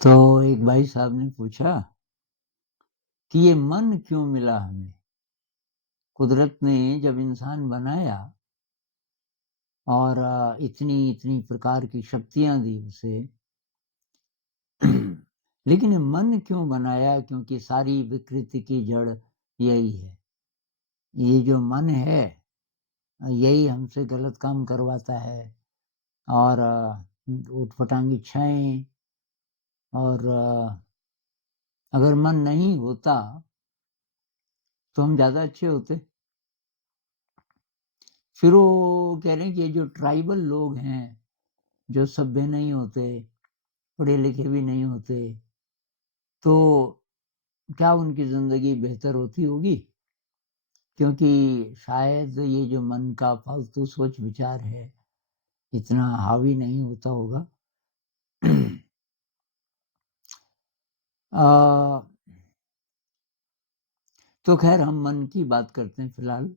तो एक भाई साहब ने पूछा कि ये मन क्यों मिला हमें? कुदरत ने जब इंसान बनाया और इतनी-इतनी प्रकार की शक्तियाँ दी उसे, लेकिन ये मन क्यों बनाया? क्योंकि सारी विकृति की जड़ यही है। ये जो मन है, यही हमसे गलत काम करवाता है और ऊट-पटांग इच्छाएँ और अगर मन नहीं होता, तो हम ज़्यादा अच्छे होते। फिर वो कह रहे हैं कि ये जो ट्राइबल लोग हैं, जो सभ्य नहीं होते, पढ़े-लिखे भी नहीं होते, तो क्या उनकी ज़िंदगी बेहतर होती होगी? क्योंकि शायद ये जो मन का फालतू सोच-विचार है, इतना हावी नहीं होता होगा। अ, तो ख़ैर हम मन की बात करते हैं फ़िलहाल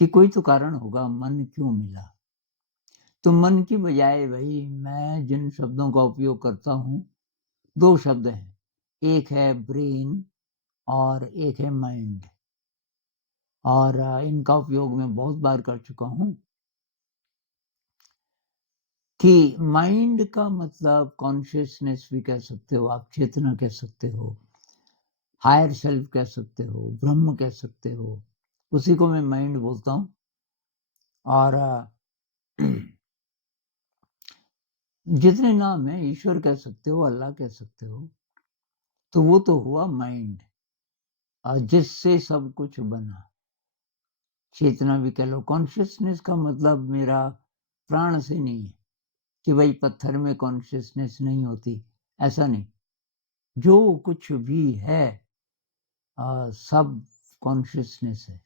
कि कोई तो कारण होगा मन क्यों मिला? तो मन की बजाय भई मैं जिन शब्दों का उपयोग करता हूँ, 2 शब्द हैं। एक है ब्रेन और एक है माइंड और इनका उपयोग मैं बहुत बार कर चुका हूँ कि माइंड का मतलब कॉन्शियसनेस भी कह सकते हो आप, चेतना कह सकते हो, हायर सेल्फ कह सकते हो, ब्रह्म कह सकते हो, उसी को मैं माइंड बोलता हूँ और जितने नाम हैं ईश्वर कह सकते हो, अल्लाह कह सकते हो, तो वो तो हुआ माइंड जिससे सब कुछ बना। चेतना भी कह लो, कॉन्शियसनेस का मतलब मेरा प्राण से नहीं है कि भाई पत्थर में कॉन्शियसनेस नहीं होती, ऐसा नहीं। जो कुछ भी है सब कॉन्शियसनेस है।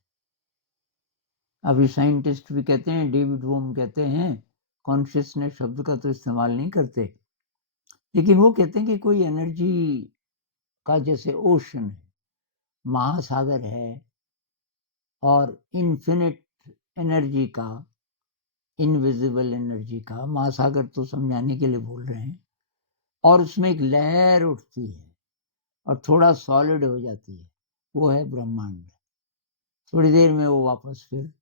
अभी साइंटिस्ट भी कहते हैं, डेविड बोम कहते हैं, कॉन्शियसनेस शब्द का तो इस्तेमाल नहीं करते, लेकिन वो कहते हैं कि कोई एनर्जी का जैसे ओशन है, महासागर है और इन्फिनिट एनर्जी का, इनविजिबल एनर्जी का, महासागर तो समझाने के लिए बोल रहे हैं और उसमें एक लहर उठती है और थोड़ा सॉलिड हो जाती है, वो है ब्रह्मांड। थोड़ी देर में वो वापस फिर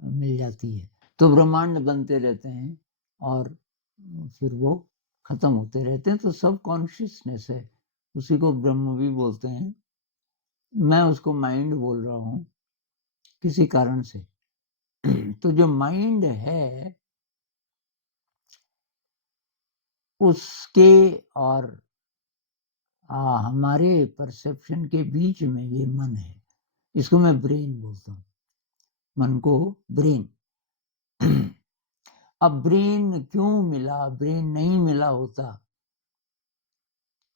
मिल जाती है। तो ब्रह्मांड बनते रहते हैं और फिर वो खत्म होते रहते हैं, तो सब कॉन्शियसनेस है, उसी को ब्रह्म भी बोलते हैं। मैं उसको माइंड बोल रहा हूँ किसी कारण से। तो जो माइंड है, उसके और हमारे परसेप्शन के बीच में ये मन है, इसको मैं ब्रेन बोलता हूँ, मन को ब्रेन। अब ब्रेन क्यों मिला? ब्रेन नहीं मिला होता,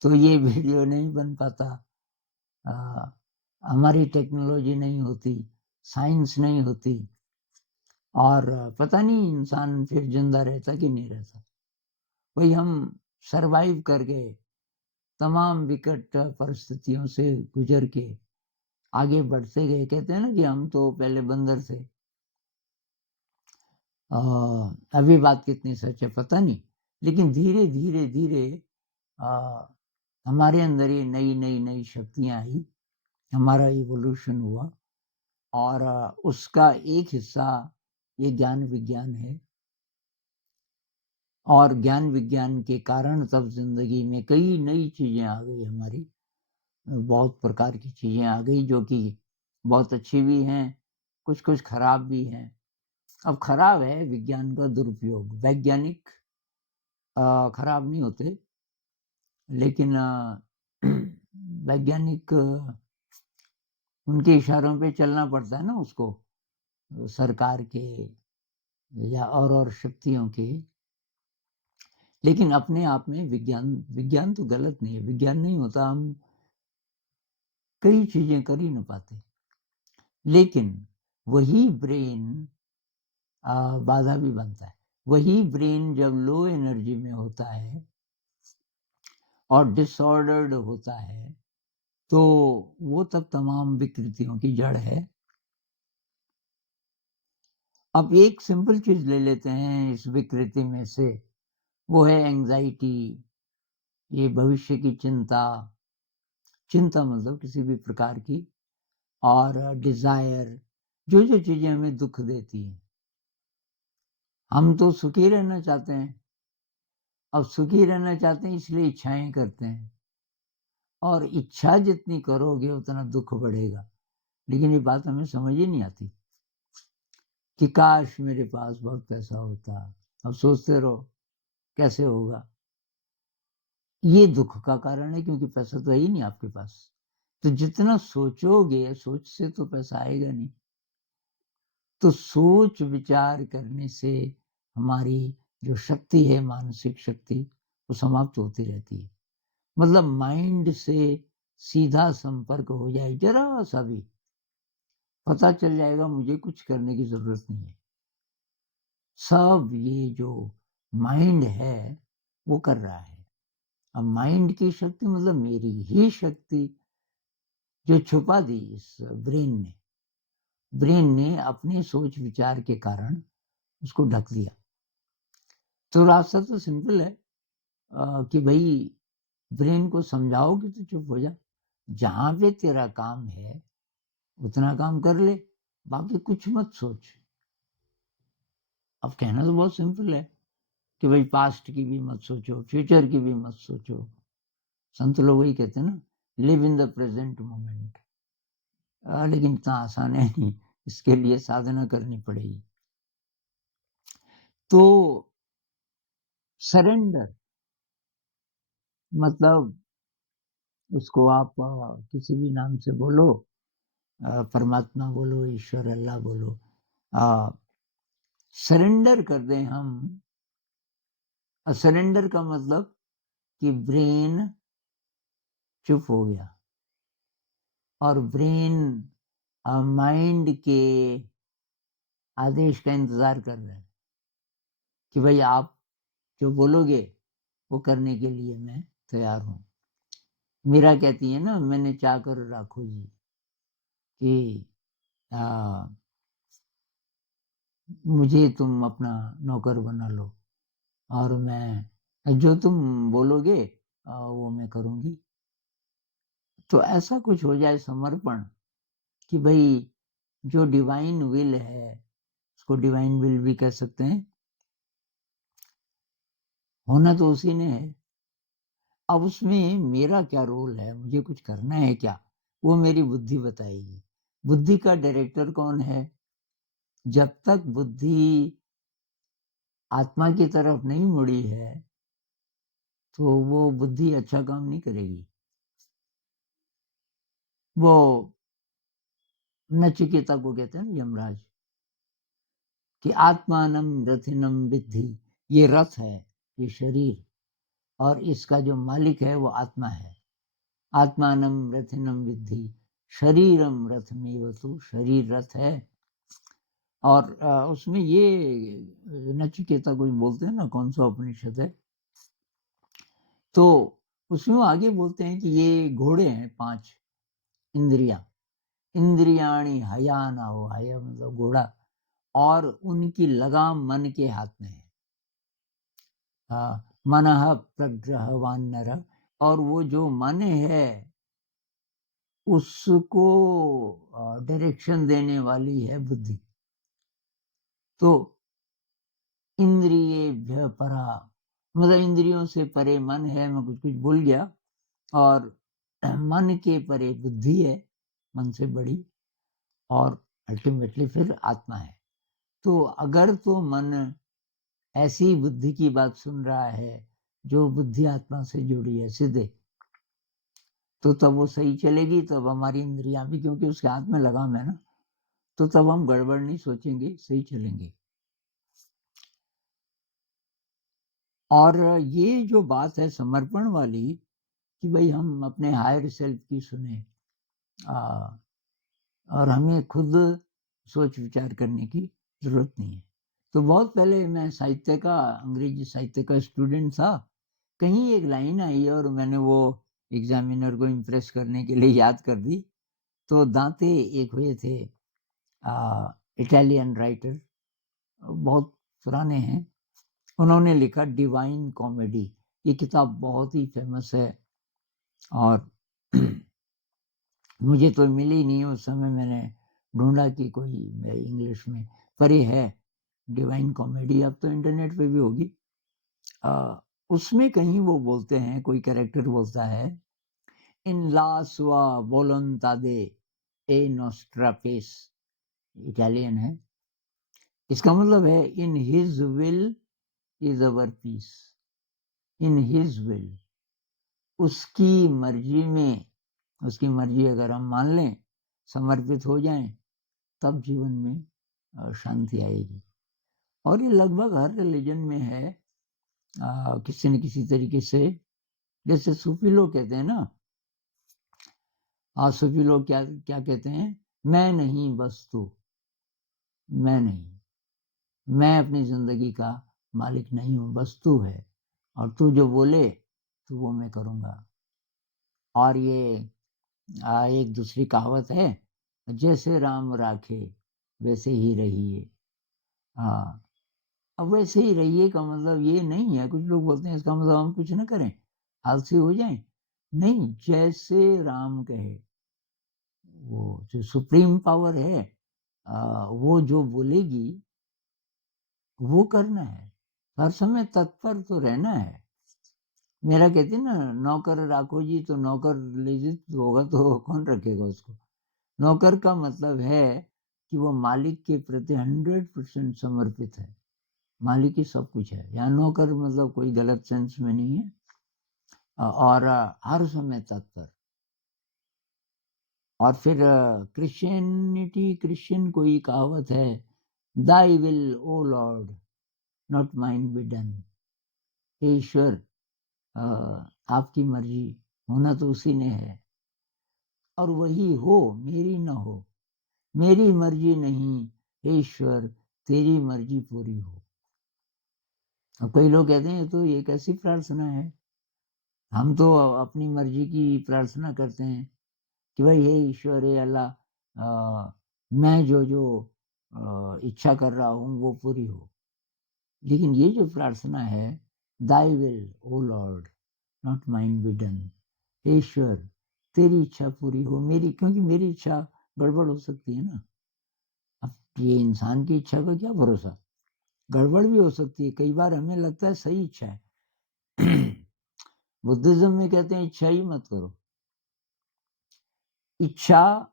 तो ये वीडियो नहीं बन पाता, अ, हमारी टेक्नोलॉजी नहीं होती, साइंस नहीं होती और पता नहीं इंसान फिर ज़िंदा रहता कि नहीं रहता। वही हम सर्वाइव कर गए, तमाम विकट परिस्थितियों से गुज़र के आगे बढ़ते गए। कहते हैं ना कि हम तो पहले बंदर थे। अ, अभी बात कितनी सच है पता नहीं, लेकिन धीरे-धीरे अ, हमारे अंदर ये नई-नई शक्तियाँ आई, हमारा इवोल्यूशन हुआ और उसका एक हिस्सा ये ज्ञान विज्ञान है और ज्ञान विज्ञान के कारण तब ज़िंदगी में कई नई चीज़ें आ गई हमारी। बहुत प्रकार की चीज़ें आ गई जो कि बहुत अच्छी भी हैं, कुछ-कुछ खराब भी हैं। अब खराब है विज्ञान का दुरुपयोग, वैज्ञानिक खराब नहीं होते, लेकिन वैज्ञानिक उनके इशारों पे चलना पड़ता है ना उसको, सरकार के या और शक्तियों के। लेकिन अपने आप में विज्ञान विज्ञान तो गलत नहीं है, विज्ञान नहीं होता हम कई चीज़ें कर ही नहीं पाते। लेकिन वही ब्रेन बाधा भी बनता है। वही ब्रेन जब लो एनर्जी में होता है और डिसऑर्डर्ड होता है, तो वो तब तमाम विकृतियों की जड़ है। अब एक सिंपल चीज़ ले लेते हैं इस विकृति में से, वो है एंग्जाइटी, ये भविष्य की चिंता, चिंता मतलब किसी भी प्रकार की, और डिज़ायर, जो-जो चीज़ें हमें दुःख देती हैं। हम तो सुखी रहना चाहते हैं, अब सुखी रहना चाहते हैं इसलिए इच्छाएँ करते हैं, और इच्छा जितनी करोगे उतना दुःख बढ़ेगा। लेकिन ये बात हमें समझ ही नहीं आती कि काश मेरे पास बहुत पैसा होता। अब सोचते रहो कैसे होगा? ये दुःख का कारण है क्योंकि पैसा तो है ही नहीं आपके पास। तो जितना सोचोगे, सोच से तो पैसा आएगा नहीं। तो सोच विचार करने से हमारी जो शक्ति है, मानसिक शक्ति, वो समाप्त होती रहती है। मतलब माइंड से सीधा संपर्क हो जाए ज़रा-सा भी, पता चल जाएगा मुझे कुछ करने की ज़रूरत नहीं है। सब ये जो माइंड है, वो कर रहा है। अब माइंड की शक्ति मतलब मेरी ही शक्ति जो छुपा दी इस ब्रेन ने। ब्रेन ने अपने सोच विचार के कारण उसको ढक दिया। तो रास्ता तो सिंपल है, कि भई ब्रेन को समझाओ कि तू चुप हो जा। जहाँ पे तेरा काम है, उतना काम कर ले, बाकी कुछ मत सोच। अब कहना तो बहुत सिंपल है कि भई पास्ट की भी मत सोचो, फ्यूचर की भी मत सोचो। संत लोग वही कहते हैं ना, live in the present moment. लेकिन इतना आसान है नहीं, इसके लिए साधना करनी पड़ेगी। तो सरेंडर मतलब उसको आप किसी भी नाम से बोलो, परमात्मा बोलो, ईश्वर, अल्लाह बोलो। अ, सरेंडर कर दें हम, सरेंडर का मतलब कि ब्रेन चुप हो गया और ब्रेन माइंड के आदेश का इंतज़ार कर रहा है कि भई आप जो बोलोगे, वो करने के लिए मैं तैयार हूँ। मीरा कहती है ना, मैंने चाह कर राखो जी, कि अ, मुझे तुम अपना नौकर बना लो और मैं जो तुम बोलोगे वो मैं करूँगी। तो ऐसा कुछ हो जाए समर्पण कि भई जो डिवाइन विल है, उसको डिवाइन विल भी कह सकते हैं, होना तो उसी ने है। अब उसमें मेरा क्या रोल है, मुझे कुछ करना है क्या? वो मेरी बुद्धि बताएगी। बुद्धि का डायरेक्टर कौन है? जब तक बुद्धि आत्मा की तरफ नहीं मुड़ी है, तो वो बुद्धि अच्छा काम नहीं करेगी। वो नचिकेता को कहते हैं ना यमराज, कि आत्मानं रथिनं विद्धि, ये रथ है, ये शरीर, और इसका जो मालिक है वो आत्मा है। आत्मानं रथिनं विद्धि, शरीरम रथमेवतु, शरीर रथ है। और उसमें ये नचिकेता को बोलते हैं ना, कौन सा उपनिषद है, तो उसमें वो आगे बोलते हैं कि ये घोड़े हैं 5 इंद्रियाँ। इंद्रियाणि हयानहो, हय मतलब घोड़ा, और उनकी लगाम मन के हाथ में है। मनः प्रग्रहवान नरः, और वो जो मन है उसको डायरेक्शन देने वाली है बुद्धि। तो इंद्रियेभ्यः परा, मतलब इंद्रियों से परे मन है, मैं कुछ-कुछ भूल गया, और मन के परे बुद्धि है, मन से बड़ी, और अल्टीमेटली फिर आत्मा है। तो अगर तो मन ऐसी बुद्धि की बात सुन रहा है, जो बुद्धि आत्मा से जुड़ी है सीधे, तो तब वो सही चलेगी, तब हमारी इंद्रियाँ भी, क्योंकि उसके हाथ में लगाम है ना, तो तब हम गड़बड़ नहीं सोचेंगे, सही चलेंगे। और ये जो बात है समर्पण वाली, कि भई हम अपने हायर सेल्फ की सुने, अ, और हमें खुद सोच विचार करने की ज़रूरत नहीं है। तो बहुत पहले मैं साहित्य का, अंग्रेजी साहित्य का स्टूडेंट था। कहीं एक लाइन आई और मैंने वो एग्ज़ामिनर को इम्प्रेस करने के लिए याद कर दी। तो दांते एक हुए थे, इटालियन राइटर, बहुत पुराने हैं, उन्होंने लिखा डिवाइन कॉमेडी। ये किताब बहुत ही फेमस है और मुझे तो मिली नहीं उस समय, मैंने ढूंढा कि कोई इंग्लिश में, पर ये है डिवाइन कॉमेडी, अब तो इंटरनेट पे भी होगी। उसमें कहीं वो बोलते हैं, कोई कैरेक्टर बोलता है, इन ला सुआ वोलंता दे ए नोस्ट्रा पेस, इटालियन है। इसका मतलब है in his will is our peace, in his will, उसकी मर्जी में, उसकी मर्जी अगर हम मान लें, समर्पित हो जाएं, तब जीवन में शांति आएगी। और ये लगभग हर रिलीजन में है किसी न किसी तरीके से। जैसे सूफी लोग कहते हैं ना, सूफी लोग क्या क्या कहते हैं, मैं नहीं बस तू, मैं नहीं, मैं अपनी जिंदगी का मालिक नहीं हूं, बस तू है, और तू जो बोले तो वो मैं करूंगा। और ये एक दूसरी कहावत है, जैसे राम राखे वैसे ही रहिए। हाँ, अब वैसे ही रहिए का मतलब ये नहीं है, कुछ लोग बोलते हैं इसका मतलब हम कुछ ना करें, आलसी हो जाएं। नहीं, जैसे राम कहे, वो जो सुप्रीम पावर है, वो जो बोलेगी वो करना है, हर समय तत्पर तो रहना है। मेरा कहते ना, नौकर राखो जी तो नौकर लेजित होगा तो कौन रखेगा उसको। नौकर का मतलब है कि वो मालिक के प्रति 100% समर्पित है, मालिक ही सब कुछ है। यहाँ नौकर मतलब कोई गलत सेंस में नहीं है, और हर समय तत्पर। और फिर क्रिश्चियन कोई कहावत है, thy will O Lord not mine be done, हे ईश्वर आपकी मर्जी, होना तो उसी ने है, और वही हो, मेरी ना हो, मेरी मर्जी नहीं, हे ईश्वर तेरी मर्जी पूरी हो। अब कई लोग कहते हैं तो ये कैसी प्रार्थना है, हम तो अपनी मर्जी की प्रार्थना करते हैं कि भाई हे ईश्वर, हे अल्लाह, मैं जो जो इच्छा कर रहा हूँ वो पूरी हो। लेकिन ये जो प्रार्थना है, thy will O Lord not mine be done, ईश्वर तेरी इच्छा पूरी हो, मेरी, क्योंकि मेरी इच्छा गड़बड़ हो सकती है ना। अब ये इंसान की इच्छा का क्या भरोसा, गड़बड़ भी हो सकती है, कई बार हमें लगता है सही इच्छा है। बुद्धिज्म में कहते हैं इच्छा ही मत करो। इच्छा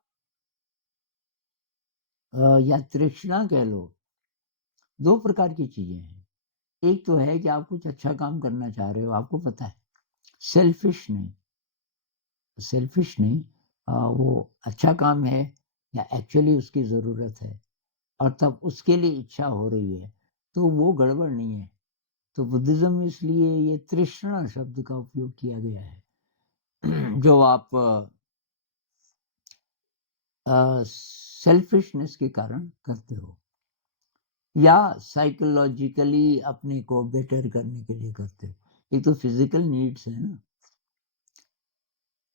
या तृष्णा कह लो, दो प्रकार की चीजें हैं। एक तो है कि आप कुछ अच्छा काम करना चाह रहे हो, आपको पता है, सेल्फिश नहीं, सेल्फिश नहीं, वो अच्छा काम है या एक्चुअली उसकी जरूरत है, और तब उसके लिए इच्छा हो रही है, तो वो गड़बड़ नहीं है। तो बुद्धिज्म में इसलिए ये तृष्णा शब्द का उपयोग किया गया है। जो आप सेल्फिशनेस के कारण करते हो, या साइकोलॉजिकली अपने को बेटर करने के लिए करते हो, ये तो फिजिकल नीड्स है ना।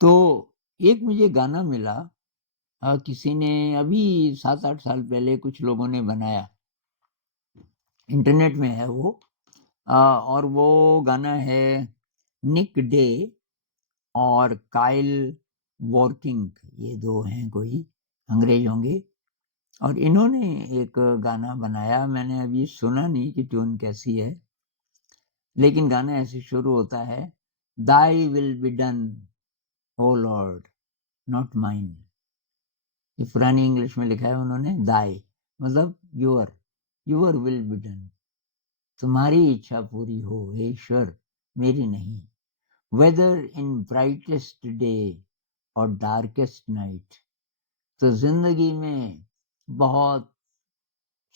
तो एक मुझे गाना मिला, किसी ने अभी 7-8 साल पहले कुछ लोगों ने बनाया, इंटरनेट में है वो, और वो गाना है निक डे और काइल वॉर्किंग, ये दो हैं, कोई अंग्रेज होंगे, और इन्होंने एक गाना बनाया। मैंने अभी सुना नहीं कि ट्यून कैसी है, लेकिन गाना ऐसे शुरू होता है, thy will be done O Lord not mine. ये पुरानी इंग्लिश में लिखा है उन्होंने, दाई मतलब your, your will be done, तुम्हारी इच्छा पूरी हो हे ईश्वर, मेरी नहीं। वेदर इन ब्राइटेस्ट डे और डार्केस्ट नाइट, तो जिंदगी में बहुत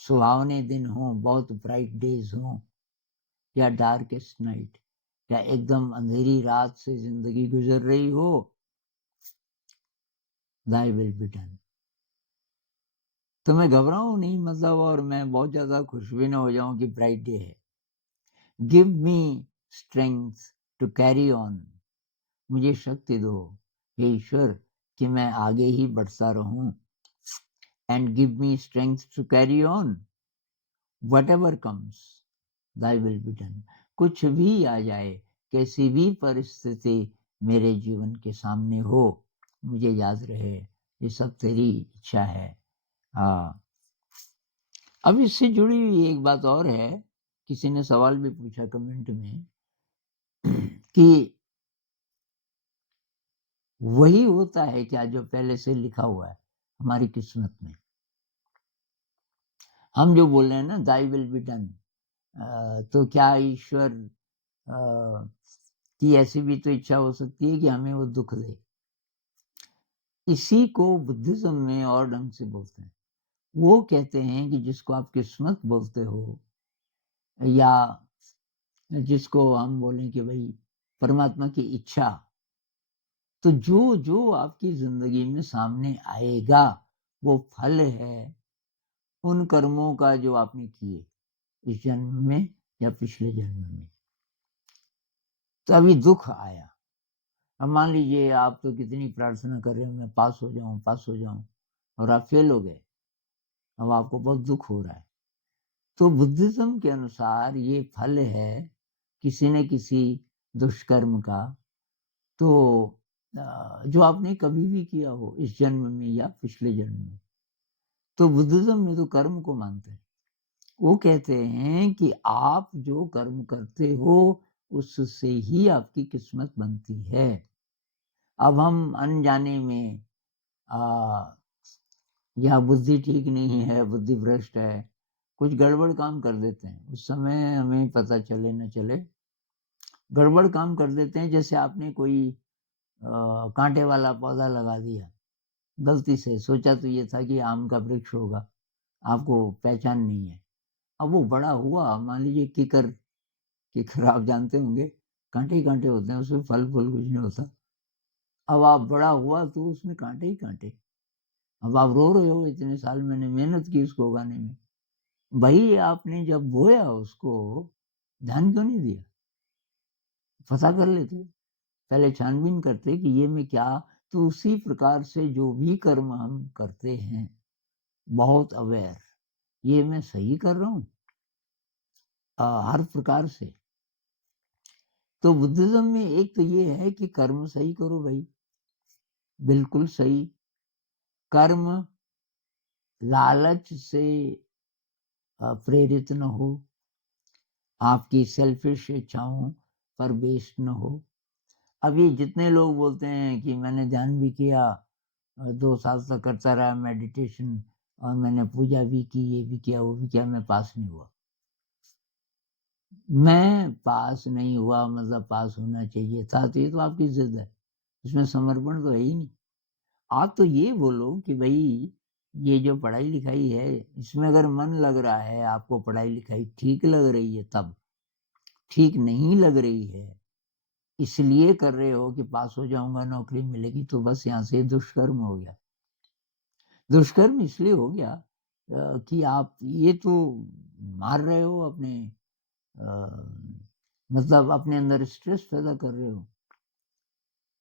सुहावने दिन हो, बहुत ब्राइट डेज हो, या डार्केस्ट नाइट, या एकदम अंधेरी रात से जिंदगी गुजर रही हो, दाई विल बी डन। तो मैं घबराऊं नहीं मतलब, और मैं बहुत ज्यादा खुश भी ना हो जाऊं कि ब्राइट डे है। Give me strength to carry on, मुझे शक्ति दो हे ईश्वर कि मैं आगे ही बढ़ता रहूं। And give me strength to carry on whatever comes, thy will be done। कुछ भी आ जाए, कैसी भी परिस्थिति मेरे जीवन के सामने हो, मुझे याद रहे ये सब तेरी इच्छा है। हाँ। अब इससे जुड़ी हुई एक बात और है, किसी ने सवाल भी पूछा कमेंट में कि वही होता है क्या जो पहले से लिखा हुआ है हमारी किस्मत में? हम जो बोल रहे हैं ना दाई विल बी डन, तो क्या ईश्वर की ऐसी भी तो इच्छा हो सकती है कि हमें वो दुख दे? इसी को बुद्धिज्म में और ढंग से बोलते हैं। वो कहते हैं कि जिसको आप किस्मत बोलते हो, या जिसको हम बोलें कि भाई परमात्मा की इच्छा, तो जो जो आपकी जिंदगी में सामने आएगा वो फल है उन कर्मों का जो आपने किए इस जन्म में या पिछले जन्म में। तो अभी दुख आया, अब मान लीजिए आप तो कितनी प्रार्थना कर रहे हो मैं पास हो जाऊं, और आप फेल हो गए, अब आपको बहुत दुख हो रहा है। तो बुद्धिज्म के अनुसार ये फल है किसी न किसी दुष्कर्म का, तो जो आपने कभी भी किया हो इस जन्म में या पिछले जन्म में। तो बुद्धिज्म में तो कर्म को मानते हैं। वो कहते हैं कि आप जो कर्म करते हो उससे ही आपकी किस्मत बनती है। अब हम अनजाने में या बुद्धि ठीक नहीं है, बुद्धि भ्रष्ट है, कुछ गड़बड़ काम कर देते हैं, उस समय हमें पता चले न चले गड़बड़ काम कर देते हैं। जैसे आपने कोई कांटे वाला पौधा लगा दिया गलती से, सोचा तो ये था कि आम का वृक्ष होगा, आपको पहचान नहीं है। अब वो बड़ा हुआ, मान लीजिए किकर आप जानते होंगे, कांटे ही कांटे होते हैं, उसमें फल फूल कुछ नहीं होता। अब आप बड़ा हुआ तो उसमें कांटे ही कांटे। अब आप रो रहे हो, इतने साल मैंने मेहनत की उसको उगाने में। भाई आपने जब बोया उसको ध्यान क्यों नहीं दिया? पता कर लेते, पहले छानबीन करते कि ये मैं क्या। तो उसी प्रकार से जो भी कर्म हम करते हैं, बहुत अवेयर, ये मैं सही कर रहा हूँ हर प्रकार से। तो बुद्धिज्म में एक तो ये है कि कर्म सही करो भाई, बिल्कुल सही कर्म, लालच से प्रेरित न हो, आपकी सेल्फिश इच्छाओं पर बेस्ड न हो। अब ये जितने लोग बोलते हैं कि मैंने ध्यान भी किया, 2 साल तक करता रहा मेडिटेशन, और मैंने पूजा भी की, ये भी किया, वो भी किया, मैं पास नहीं हुआ। मैं पास नहीं हुआ मतलब पास होना चाहिए था, तो ये तो आपकी जिद है, इसमें समर्पण तो है ही नहीं। आप तो ये बोलो कि भाई ये जो पढ़ाई लिखाई है इसमें अगर मन लग रहा है, आपको पढ़ाई लिखाई ठीक लग रही है, तब ठीक नहीं लग रही है इसलिए कर रहे हो कि पास हो जाऊंगा, नौकरी मिलेगी, तो बस यहाँ से दुष्कर्म हो गया। दुष्कर्म इसलिए हो गया कि आप ये तो मार रहे हो अपने, मतलब अपने अंदर स्ट्रेस पैदा कर रहे हो।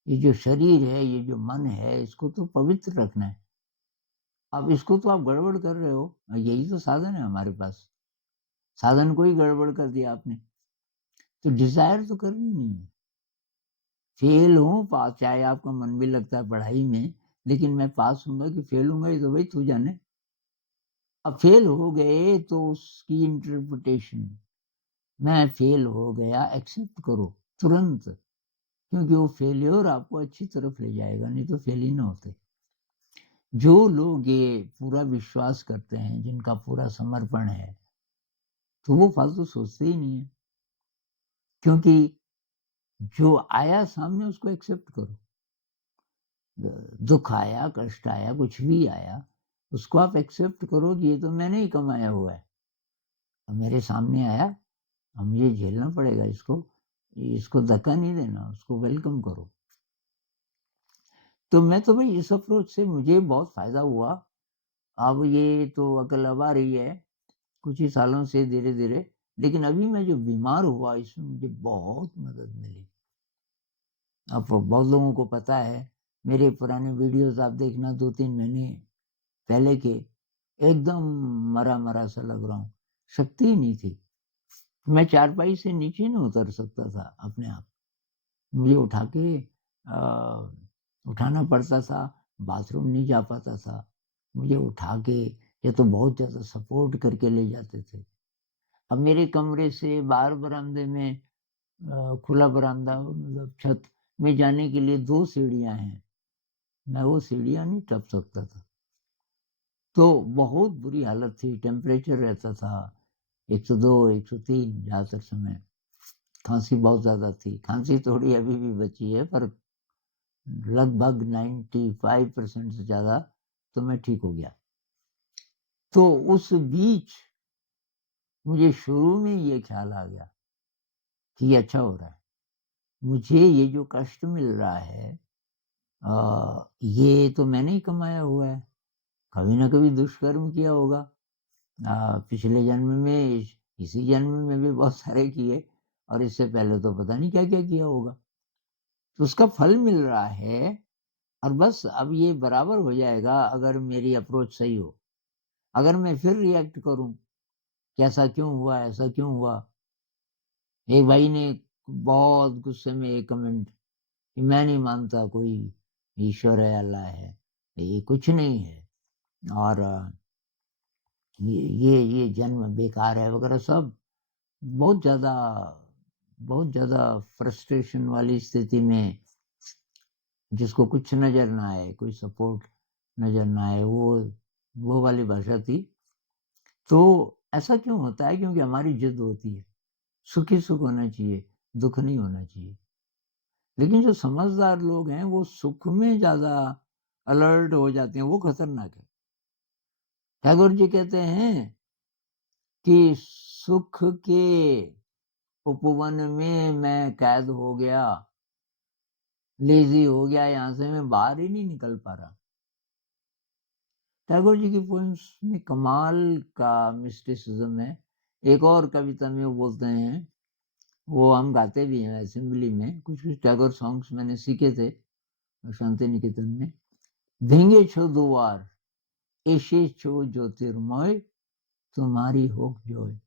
ये जो शरीर है, ये जो मन है, इसको तो पवित्र रखना है। अब इसको तो आप गड़बड़ कर रहे हो, यही तो साधन है हमारे पास, साधन को ही गड़बड़ कर दिया आपने। तो डिजायर तो करनी नहीं है, फेल हो पास, चाहे आपका मन भी लगता है पढ़ाई में, लेकिन मैं पास हूंगा कि फेल हूंगा ये तो भाई तू जाने। अब फेल हो गए तो उसकी इंटरप्रिटेशन, मैं फेल हो गया एक्सेप्ट करो तुरंत, क्योंकि वो फेल्योर आपको अच्छी तरफ ले जाएगा, नहीं तो फेल ही ना होते। जो लोग ये पूरा विश्वास करते हैं, जिनका पूरा समर्पण है, तो वो फालतू सोचते ही नहीं है, क्योंकि जो आया सामने उसको एक्सेप्ट करो। दुख आया, कष्ट आया, कुछ भी आया, उसको आप एक्सेप्ट करो कि ये तो मैंने ही कमाया हुआ है, अब मेरे सामने आया, अब मुझे झेलना पड़ेगा इसको धक्का नहीं देना, उसको वेलकम करो। तो मैं तो भाई इस अप्रोच से मुझे बहुत फायदा हुआ। अब ये तो अकल अब आ रही है कुछ ही सालों से धीरे धीरे, लेकिन अभी मैं जो बीमार हुआ इसमें मुझे बहुत मदद मिली। अब बहुत लोगों को पता है, मेरे पुराने वीडियोस आप देखना 2-3 महीने पहले के, एकदम मरा मरा सा लग रहा हूँ, शक्ति ही नहीं थी, मैं चारपाई से नीचे नहीं उतर सकता था अपने आप, मुझे उठा के उठाना पड़ता था, बाथरूम नहीं जा पाता था, मुझे उठा के या तो बहुत ज़्यादा सपोर्ट करके ले जाते थे। अब मेरे कमरे से बाहर बरामदे में खुला बरामदा मतलब छत में जाने के लिए 2 सीढ़ियाँ हैं, मैं वो सीढ़ियाँ नहीं टप सकता था। तो बहुत बुरी हालत थी, टेम्परेचर रहता था 102, 103 ज़्यादातर समय। खाँसी बहुत ज़्यादा थी, खाँसी थोड़ी अभी भी बची है पर लगभग 95% से ज़्यादा तो मैं ठीक हो गया। तो उस बीच मुझे शुरू में ये ख्याल आ गया कि ये अच्छा हो रहा है। मुझे ये जो कष्ट मिल रहा है ये तो मैंने ही कमाया हुआ है, कभी न कभी दुष्कर्म किया होगा। पिछले जन्म में, इसी जन्म में भी बहुत सारे किए और इससे पहले तो पता नहीं क्या-क्या किया होगा। तो उसका फल मिल रहा है और बस अब ये बराबर हो जाएगा अगर मेरी अप्रोच सही हो। अगर मैं फिर रिएक्ट करूँ कि ऐसा क्यों हुआ, ऐसा क्यों हुआ? एक भाई ने बहुत गुस्से में एक कमेंट कि मैं नहीं मानता कोई ईश्वर है, अल्लाह है, ये कुछ नहीं है और ये जन्म बेकार है वगैरह सब बहुत ज़्यादा फ्रस्ट्रेशन वाली स्थिति में जिसको कुछ नज़र ना आए, कोई सपोर्ट नज़र ना आए, वो वाली भाषा थी। तो ऐसा क्यों होता है? क्योंकि हमारी ज़िद होती है, सुख ही सुख होना चाहिए, दुःख नहीं होना चाहिए। लेकिन जो समझदार लोग हैं, वो सुख में ज़्यादा अलर्ट हो जाते हैं, वो खतरनाक है। टैगोर जी कहते हैं कि सुख के उपवन में मैं कैद हो गया, लेज़ी हो गया, यहाँ से मैं बाहर ही नहीं निकल पा रहा। टैगोर जी की पोएम्स में कमाल का मिस्टिसिज्म है। एक और कविता में वो बोलते हैं, वो हम गाते भी हैं असेंबली में, कुछ-कुछ टैगोर सॉन्ग्स मैंने सीखे थे शांति निकेतन में। भेंगे छो दुआर, एसे छो ज्योतिर्मय, तुम्हारी होक जोय।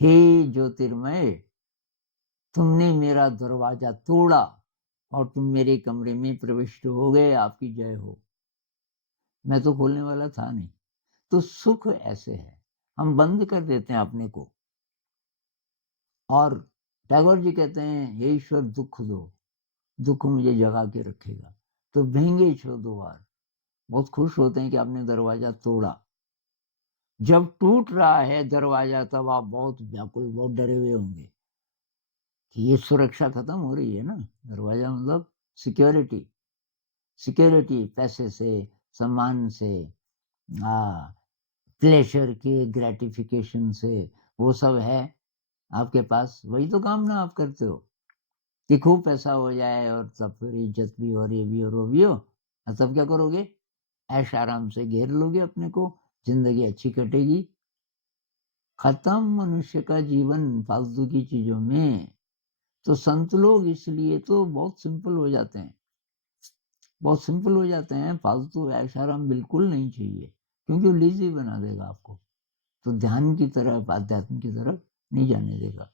हे ज्योतिर्मय, तुमने मेरा दरवाजा तोड़ा और तुम मेरे कमरे में प्रविष्ट हो गए, आपकी जय हो। मैं तो खोलने वाला था नहीं। तो सुख ऐसे है, हम बंद कर देते हैं अपने को और टैगोर जी कहते हैं हे ईश्वर दुःख दो, दुःख मुझे जगा के रखेगा। तो भेंगे छो द्वार, बहुत खुश होते हैं कि आपने दरवाजा तोड़ा। जब टूट रहा है दरवाजा तब आप बहुत व्याकुल, बहुत डरे हुए होंगे कि ये सुरक्षा खत्म हो रही है ना, दरवाजा मतलब सिक्योरिटी, सिक्योरिटी पैसे से, सम्मान से, प्लेजर के ग्रेटिफिकेशन से, वो सब है आपके पास, वही तो कामना आप करते हो कि खूब पैसा हो जाए और तब फिर इज्जत भी और ये भी और वो भी हो। और तब क्या करोगे? ऐश आराम से घेर लोगे अपने को, जिंदगी अच्छी कटेगी। खत्म मनुष्य का जीवन फालतू की चीजों में। तो संत लोग इसलिए तो बहुत सिंपल हो जाते हैं, बहुत सिंपल हो जाते हैं। फालतू ऐश आराम बिल्कुल नहीं चाहिए क्योंकि वो लेजी बना देगा आपको, तो ध्यान की तरफ, अध्यात्म की तरफ नहीं जाने देगा।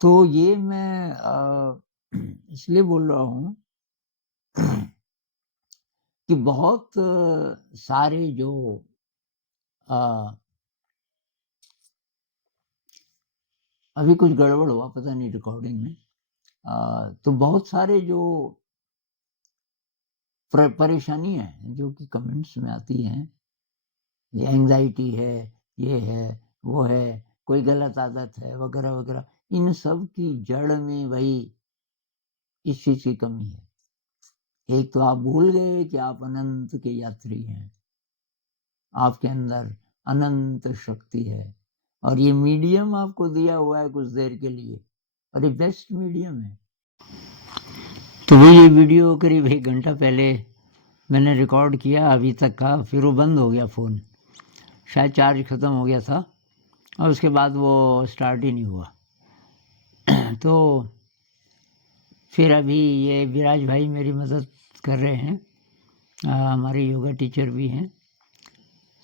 तो ये मैं इसलिए बोल रहा हूँ कि बहुत सारे जो अ, अभी कुछ गड़बड़ हुआ पता नहीं रिकॉर्डिंग में, तो बहुत सारे जो परेशानियां हैं जो कि कमेंट्स में आती हैं, ये एंजाइटी है, ये है, वो है, कोई गलत आदत है वगैरह वगैरह, इन सब की जड़ में भाई इस चीज की कमी है। एक तो आप भूल गए कि आप अनंत के यात्री हैं, आपके अंदर अनंत शक्ति है और ये मीडियम आपको दिया हुआ है कुछ देर के लिए और ये बेस्ट मीडियम है। तो वो ये वीडियो करीब 1 घंटा पहले मैंने रिकॉर्ड किया अभी तक का, फिर वो बंद हो गया फ़ोन, शायद चार्ज ख़त्म हो गया था और उसके बाद वो स्टार्ट ही नहीं हुआ। तो फिर अभी ये विराज भाई मेरी मदद कर रहे हैं, हमारे योगा टीचर भी हैं,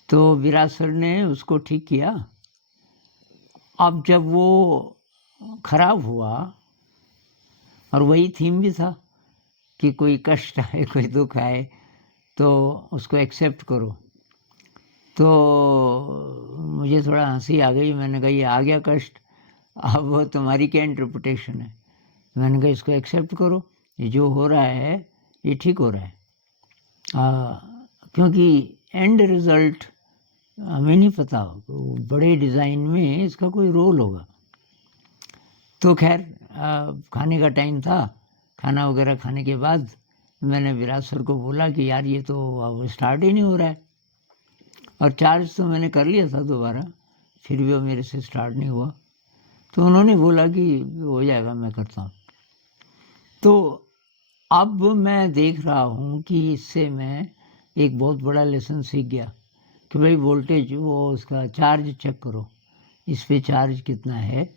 तो विराज सर ने उसको ठीक किया अब जब वो खराब हुआ, और वही थीम भी था कि कोई कष्ट आए, कोई दुख आए तो उसको एक्सेप्ट करो, तो मुझे थोड़ा हंसी आ गई। मैंने कहा ये आ गया कष्ट, अब तुम्हारी क्या इंटरप्रिटेशन है? मैंने कहा इसको एक्सेप्ट करो, ये जो हो रहा है ये ठीक हो रहा है, क्योंकि एंड रिजल्ट हमें नहीं पता, बड़े डिज़ाइन में इसका कोई रोल होगा। तो खैर खाने का टाइम था, खाना वगैरह खाने के बाद मैंने विराज सर को बोला कि यार ये तो अब स्टार्ट ही नहीं हो रहा है, और चार्ज तो मैंने कर लिया था दोबारा, फिर भी वो मेरे से स्टार्ट नहीं हुआ। तो उन्होंने बोला कि हो जाएगा, मैं करता हूँ। तो अब मैं देख रहा हूँ कि इससे मैं एक बहुत बड़ा लेसन सीख गया कि भाई वोल्टेज वो उसका चार्ज चेक करो, इस पे चार्ज कितना है।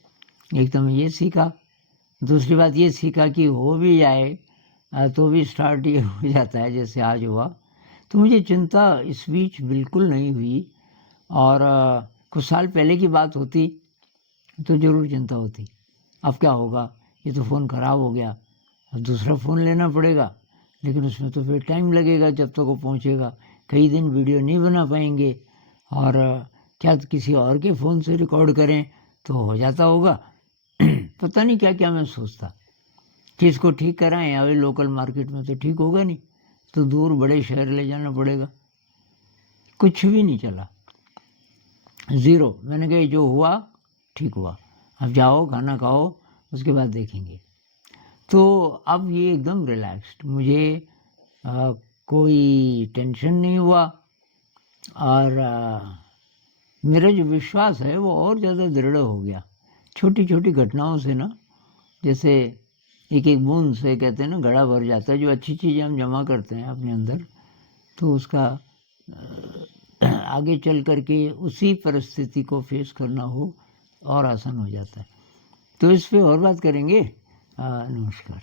एक तो मैं ये सीखा, दूसरी बात ये सीखा कि हो भी जाए तो भी स्टार्ट ये हो जाता है जैसे आज हुआ। तो मुझे चिंता इस बीच बिल्कुल नहीं हुई, और कुछ साल पहले की बात होती तो ज़रूर चिंता होती, अब क्या होगा, ये तो फ़ोन ख़राब हो गया, अब दूसरा फ़ोन लेना पड़ेगा, लेकिन उसमें तो फिर टाइम लगेगा जब तक वो पहुंचेगा, कई दिन वीडियो नहीं बना पाएंगे, और क्या किसी और के फ़ोन से रिकॉर्ड करें तो हो जाता होगा। पता नहीं क्या क्या मैं सोचता कि इसको ठीक कराएं, या लोकल मार्केट में तो ठीक होगा नहीं, तो दूर बड़े शहर ले जाना पड़ेगा। कुछ भी नहीं चला, ज़ीरो। मैंने कहा जो हुआ ठीक हुआ, अब जाओ खाना खाओ, उसके बाद देखेंगे। तो अब ये एकदम रिलैक्स्ड, मुझे कोई टेंशन नहीं हुआ, और मेरा जो विश्वास है वो और ज़्यादा दृढ़ हो गया छोटी छोटी घटनाओं से ना। जैसे एक एक बूंद से कहते हैं ना घड़ा भर जाता है, जो अच्छी चीज़ें हम जमा करते हैं अपने अंदर, तो उसका आगे चल कर के उसी परिस्थिति को फेस करना हो और आसान हो जाता है। तो इस पे और बात करेंगे। नमस्कार।